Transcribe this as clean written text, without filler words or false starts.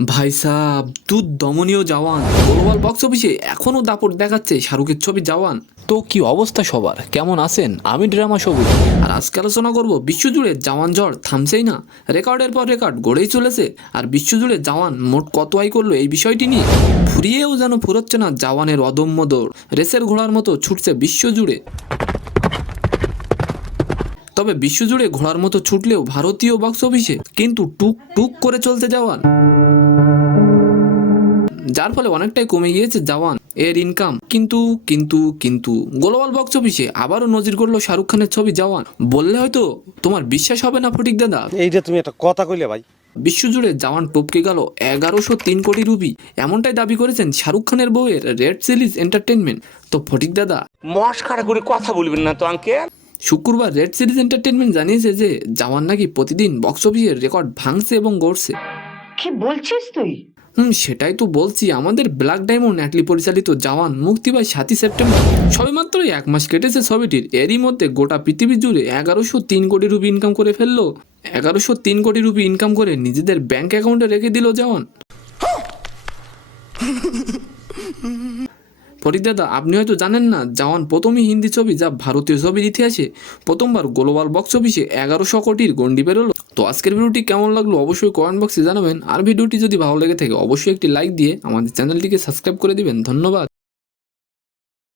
ভাই সাব দুধ দমনীয় জওয়ান global box অফিসে এখনো দাপট দেখাচ্ছে শাহরুখের ছবি জওয়ান। তো কি অবস্থা সবার, কেমন আছেন? আমি ড্রামা সবুজ, আর আজকে আলোচনা করব বিশ্বজুড়ে জওয়ান ঝড় থামছেই না, রেকর্ডের পর রেকর্ড গড়েই চলেছে। আর বিশ্বজুড়ে জওয়ান মোট কত আয় করলো এই বিষয়টি নিয়ে ফুরিয়েও যেন ফুরোচ্ছে না জওয়ানের অদম্য দৌড়, রেসের ঘোড়ার মতো ছুটছে বিশ্বজুড়ে। তবে বিশ্বজুড়ে ঘোড়ার মতো ছুটলেও ভারতীয় বক্স অফিসে কিন্তু টুক টুক করে চলতে জওয়ান, যার ফলে অনেকটাই কমে গিয়েছে জওয়ান এর ইনকাম। কিন্তু কিন্তু কিন্তু গ্লোবাল বক্স অফিসে আবারও নজির করলো শাহরুখ খানের ছবি জওয়ান। বললে হয়তো তোমার বিশ্বাস হবে না ফটিক দাদা, এইটা তুমি একটা কথা কইলে ভাই। বিশ্বজুড়ে জওয়ান টপকে গেল 1103 কোটি রুপি, এমনটাই দাবি করেছেন শাহরুখ খানের বউয়ের রেড সিরিজ এন্টারটেনমেন্ট। তো ফটিক দাদা, মস্কারা করে কথা বলবেন না তো আঙ্কেল। শুক্রবার রেড সিরিজ এন্টারটেনমেন্ট জানিয়েছে যে জওয়ান নাকি প্রতিদিন বক্স অফিসের রেকর্ড ভাঙছে এবং গড়ছে। কি বলছিস তুই? সেটাই তো বলছি, আমাদের ব্ল্যাক ডায়মন্ড ন্যাটলি পরিচালিত জওয়ান মুক্তি পায় 7ই সেপ্টেম্বর। সবেমাত্র 1 মাস কেটেছে ছবিটির, এরই মধ্যে গোটা পৃথিবী জুড়ে 1103 কোটি রুপি ইনকাম করে ফেললো। 1103 কোটি রুপি ইনকাম করে নিজেদের ব্যাংক অ্যাকাউন্টে রেখে দিল জওয়ান। ফরিদ দাদা, আপনি হয়তো জানেন না, জওয়ান প্রথমই হিন্দি ছবি যা ভারতীয় ছবির ইতিহাসে প্রথমবার গ্লোবাল বক্স অফিসে 1100 কোটির গন্ডি বেরোলো। তো আজকের ভিডিওটি কেমন লাগলো অবশ্যই কমেন্ট বক্সে জানাবেন, আর ভিডিওটি যদি ভালো লেগে থাকে অবশ্যই একটি লাইক দিয়ে আমাদের চ্যানেলটিকে সাবস্ক্রাইব করে দিবেন। ধন্যবাদ।